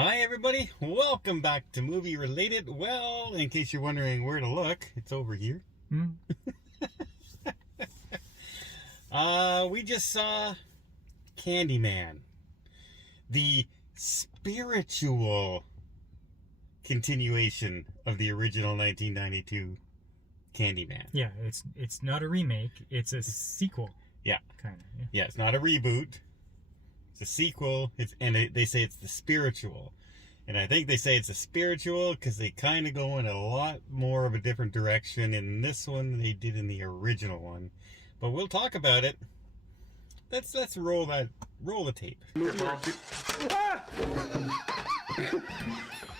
Hi everybody, welcome back to Movie Related. Well, in case you're wondering where to look, it's over here. We just saw Candyman, the spiritual continuation of the original 1992 Candyman. Yeah, it's not a remake, it's a sequel. Yeah. Kind of. Yeah, it's not a reboot. It's a sequel. They say it's the spiritual. And I think they say it's a spiritual because they kind of go in a lot more of a different direction in this one than they did in the original one. But we'll talk about it. Let's roll the tape. Ah!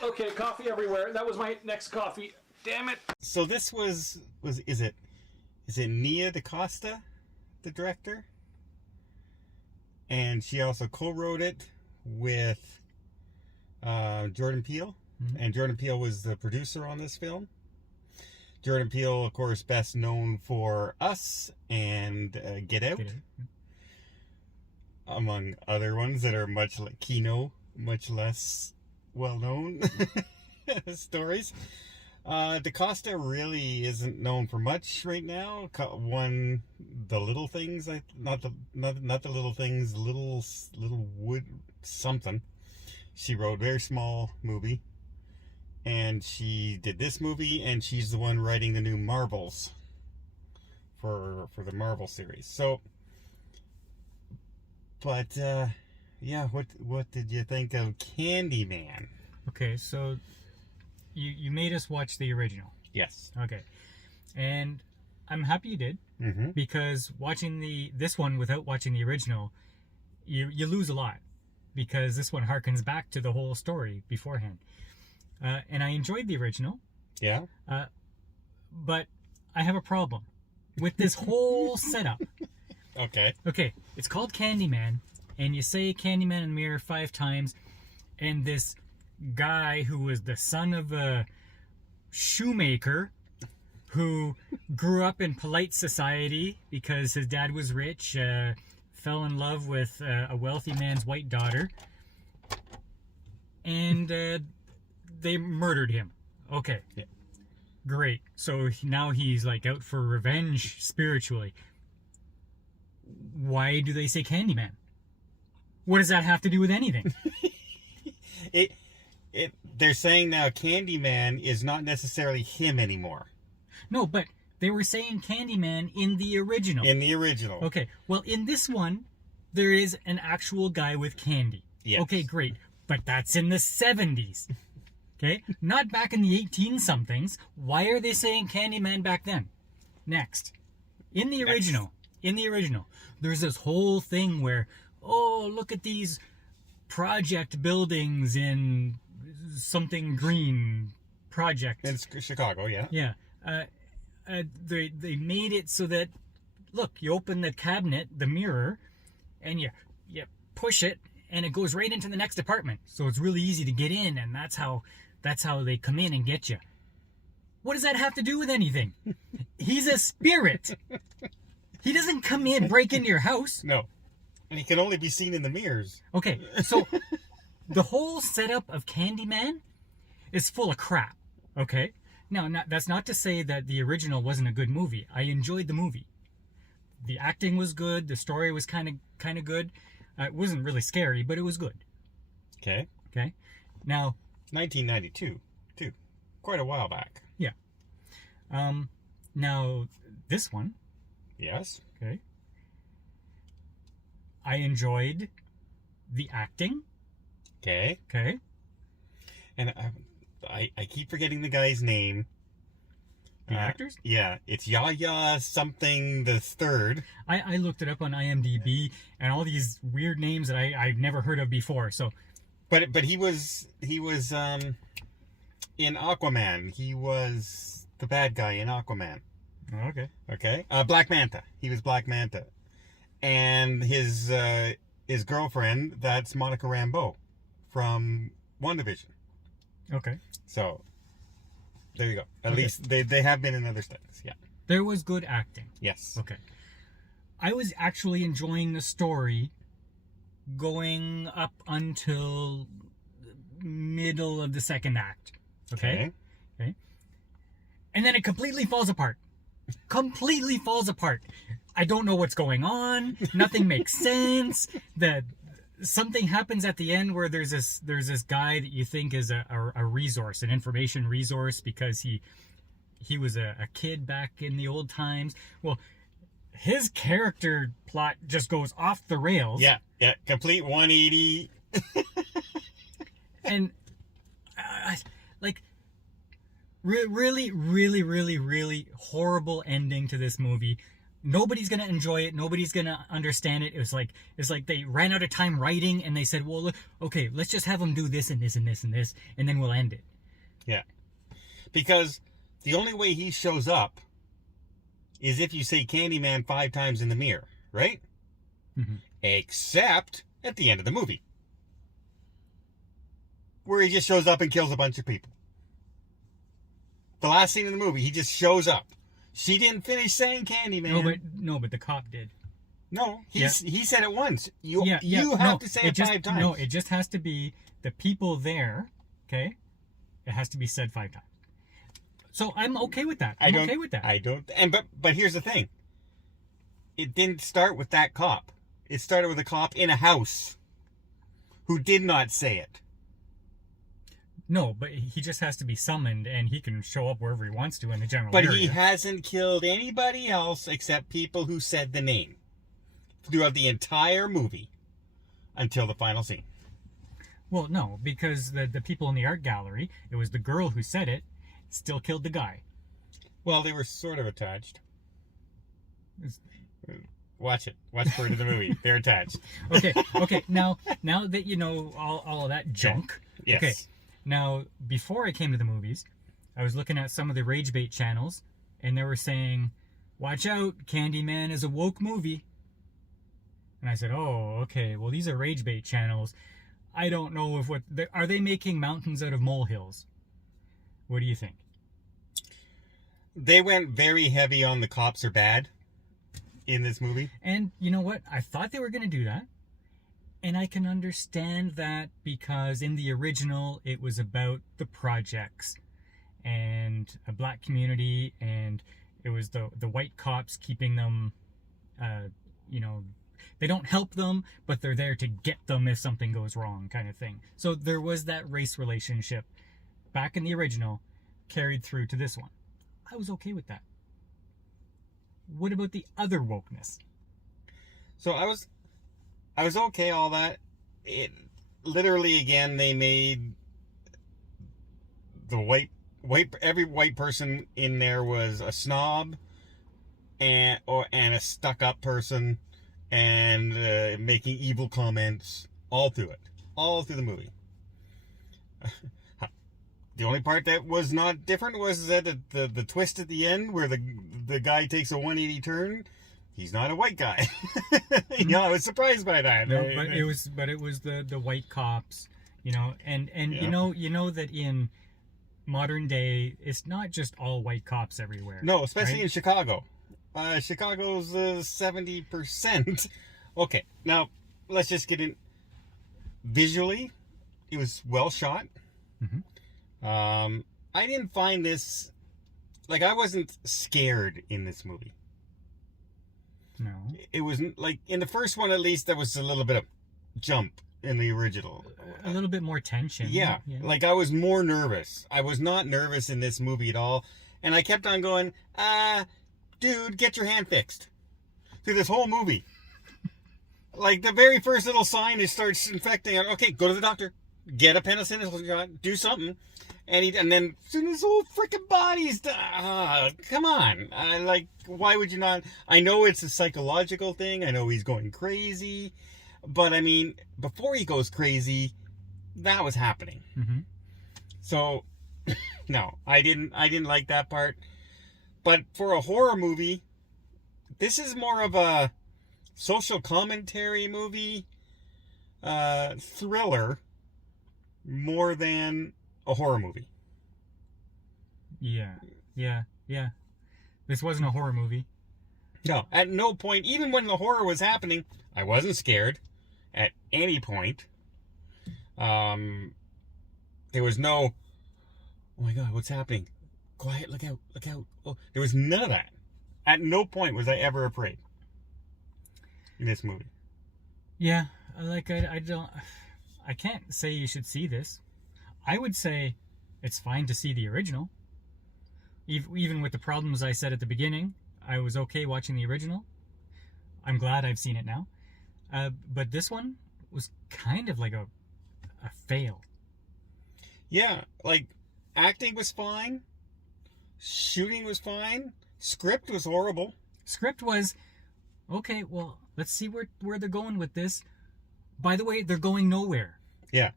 Okay, coffee everywhere. That was my next coffee. Damn it. So this is it Nia DaCosta, the director? And she also co-wrote it with Jordan Peele. Mm-hmm. And Jordan Peele was the producer on this film. Jordan Peele, of course, best known for Us and Get Out. Among other ones that are much like Kino, much less well-known stories. DaCosta really isn't known for much right now. One, The Little Things, not the Little Things, Little Wood something. She wrote a very small movie, and she did this movie, and she's the one writing the new Marvels for the Marvel series. So, but yeah, what did you think of Candyman? Okay, so you made us watch the original. Yes. Okay, and I'm happy you did, because watching this one without watching the original, you lose a lot, because this one harkens back to the whole story beforehand. And I enjoyed the original. Yeah. But I have a problem with this whole setup. Okay. Okay, it's called Candyman, and you say Candyman in the mirror 5 times, and this guy who was the son of a shoemaker who grew up in polite society because his dad was rich, fell in love with a wealthy man's white daughter, and they murdered him. Okay. Yeah. Great. So now he's like out for revenge spiritually. Why do they say Candyman? What does that have to do with anything? They're saying now Candyman is not necessarily him anymore. No, but they were saying Candyman in the original. In the original. Okay, well, in this one, there is an actual guy with candy. Yes. Okay, great. But that's in the 70s. Okay? Not back in the 18-somethings. Why are they saying Candyman back then? Next. In the original, there's this whole thing where, oh, look at these project buildings in something green project. In Chicago, yeah. Yeah. They made it so that, look, you open the cabinet, the mirror, and you push it, and it goes right into the next apartment. So it's really easy to get in, and that's how they come in and get you. What does that have to do with anything? He's a spirit. He doesn't come in, break into your house. No. And he can only be seen in the mirrors. Okay, so the whole setup of Candyman is full of crap, okay? Now, that's not to say that the original wasn't a good movie. I enjoyed the movie. The acting was good. The story was kind of good. It wasn't really scary, but it was good. Okay. Okay? Now... 1992, too. Quite a while back. Yeah. Now, this one... Yes. Okay. I enjoyed the acting. Okay. Okay. And I keep forgetting the guy's name. The actors? Yeah. It's Yahya something the third. I looked it up on IMDb, and all these weird names that I've never heard of before, so... But he was in Aquaman. He was the bad guy in Aquaman. Okay. Okay. Black Manta. He was Black Manta. And his girlfriend, that's Monica Rambeau from WandaVision. Okay. So there you go. At least they have been in other things. Yeah. There was good acting. Yes. Okay. I was actually enjoying the story going up until middle of the second act. Okay? And then it completely falls apart. Completely falls apart. I don't know what's going on. Nothing makes sense. Something happens at the end where there's this guy that you think is a resource, an information resource, because he was a kid back in the old times. Well, his character plot just goes off the rails. Yeah, complete 180. And really, really, really, really horrible ending to this movie. Nobody's gonna enjoy it. Nobody's gonna understand it. It's like they ran out of time writing, and they said, "Well, okay, let's just have them do this and this and this and this, and then we'll end it." Yeah, because the only way he shows up is if you say Candyman 5 times in the mirror, right? Mm-hmm. Except at the end of the movie, where he just shows up and kills a bunch of people. The last scene in the movie, he just shows up. She didn't finish saying Candyman. No, but the cop did. No, he said it once. You have to say it just, 5 times. No, it just has to be the people there. Okay, it has to be said 5 times. So I'm okay with that. I'm okay with that. But here's the thing. It didn't start with that cop. It started with a cop in a house who did not say it. No, but he just has to be summoned, and he can show up wherever he wants to in the general But area. he hasn't killed anybody else except people who said the name throughout the entire movie until the final scene. Well, no, because the people in the art gallery, it was the girl who said it, still killed the guy. Well, they were sort of attached. Watch it. Watch part of the movie. They're attached. Okay. Now that you know all of that junk. Yes. Okay. Now, before I came to the movies, I was looking at some of the rage bait channels, and they were saying, "Watch out, Candyman is a woke movie." And I said, "Oh, okay. Well, these are rage bait channels. I don't know if are they making mountains out of molehills? What do you think?" They went very heavy on the cops are bad in this movie. And you know what? I thought they were going to do that. And I can understand that because in the original, it was about the projects and a black community, and it was the white cops keeping them, they don't help them, but they're there to get them if something goes wrong, kind of thing. So there was that race relationship back in the original carried through to this one. I was okay with that. What about the other wokeness? So I was okay, all that. It literally, again, they made the every white person in there was a snob and a stuck-up person and making evil comments all through the movie. The only part that was not different was that the twist at the end where the guy takes a 180 turn. He's not a white guy. I was surprised by that. No, but it was the white cops, and Yeah. you know that in modern day, it's not just all white cops everywhere. No, especially right? in Chicago. Chicago's 70%. Okay, now let's just get in. Visually, it was well shot. Mm-hmm. I didn't find this I wasn't scared in this movie. No. It wasn't in the first one, at least there was a little bit of jump in the original. A little bit more tension. Yeah. I was more nervous. I was not nervous in this movie at all. And I kept on going, dude, get your hand fixed. Through this whole movie. The very first little sign, it starts infecting. Okay, go to the doctor. Get a penicillin shot. Do something. And then his whole freaking body's... come on. Why would you not... I know it's a psychological thing. I know he's going crazy. But, I mean, before he goes crazy, that was happening. Mm-hmm. So, no, I didn't like that part. But for a horror movie, this is more of a social commentary movie, thriller, more than a horror movie. Yeah. This wasn't a horror movie. No, at no point, even when the horror was happening, I wasn't scared at any point. There There was no, oh my God, what's happening? Quiet, look out, look out. Oh, there was none of that. At no point was I ever afraid in this movie. Yeah, like I can't say you should see this. I would say it's fine to see the original. Even with the problems I said at the beginning, I was okay watching the original. I'm glad I've seen it now. But this one was kind of like a fail. Yeah, like acting was fine. Shooting was fine. Script was horrible. Script was, okay, well, let's see where they're going with this. By the way, they're going nowhere. Yeah.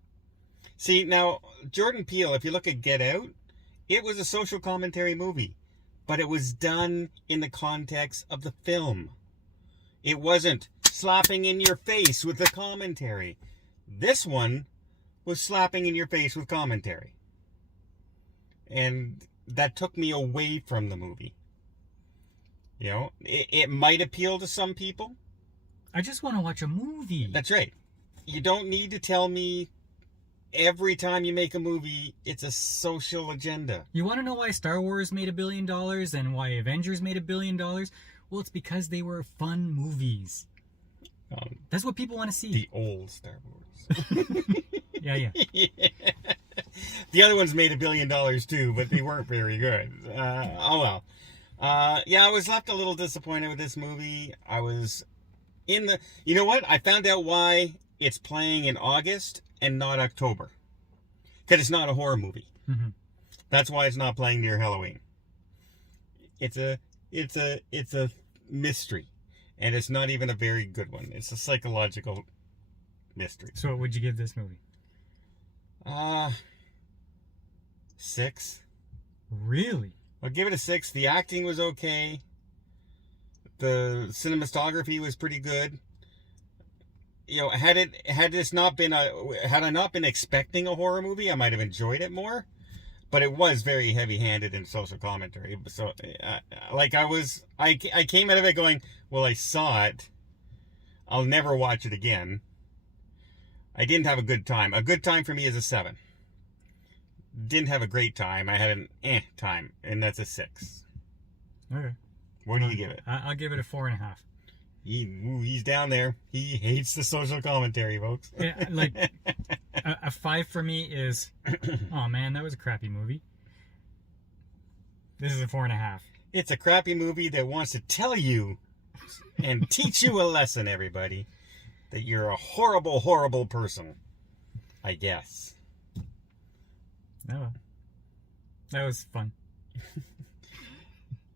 See, now, Jordan Peele, if you look at Get Out, it was a social commentary movie. But it was done in the context of the film. It wasn't slapping in your face with the commentary. This one was slapping in your face with commentary. And that took me away from the movie. You know, it might appeal to some people. I just want to watch a movie. That's right. You don't need to tell me every time you make a movie, it's a social agenda. You want to know why Star Wars made $1 billion and why Avengers made $1 billion? Well, it's because they were fun movies. That's what people want to see. The old Star Wars. Yeah. Yeah. The other ones made $1 billion too, but they weren't very good. Oh well. Yeah, I was left a little disappointed with this movie. I was in the... You know what? I found out why it's playing in August and not October. Because it's not a horror movie. Mm-hmm. That's why it's not playing near Halloween. It's a mystery. And it's not even a very good one. It's a psychological mystery. So what would you give this movie? 6. Really? I'll give it a 6. The acting was okay. The cinematography was pretty good. You know, had I not been expecting a horror movie, I might have enjoyed it more. But it was very heavy-handed in social commentary. So, I came out of it going, well, I saw it. I'll never watch it again. I didn't have a good time. A good time for me is a 7. Didn't have a great time. I had an time, and that's a 6. Okay. What do you give it? I'll give it a 4.5. He's down there. He hates the social commentary, folks. Yeah, like a 5 for me is, oh man, that was a crappy movie. This is a 4.5. It's a crappy movie that wants to tell you and teach you a lesson, everybody, that you're a horrible, horrible person. I guess. Oh, that was fun.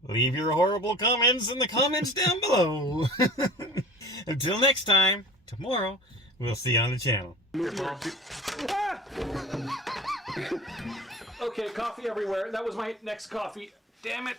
Leave your horrible comments in the comments down below. Until next time, tomorrow, we'll see you on the channel. Okay, coffee everywhere. That was my next coffee. Damn it.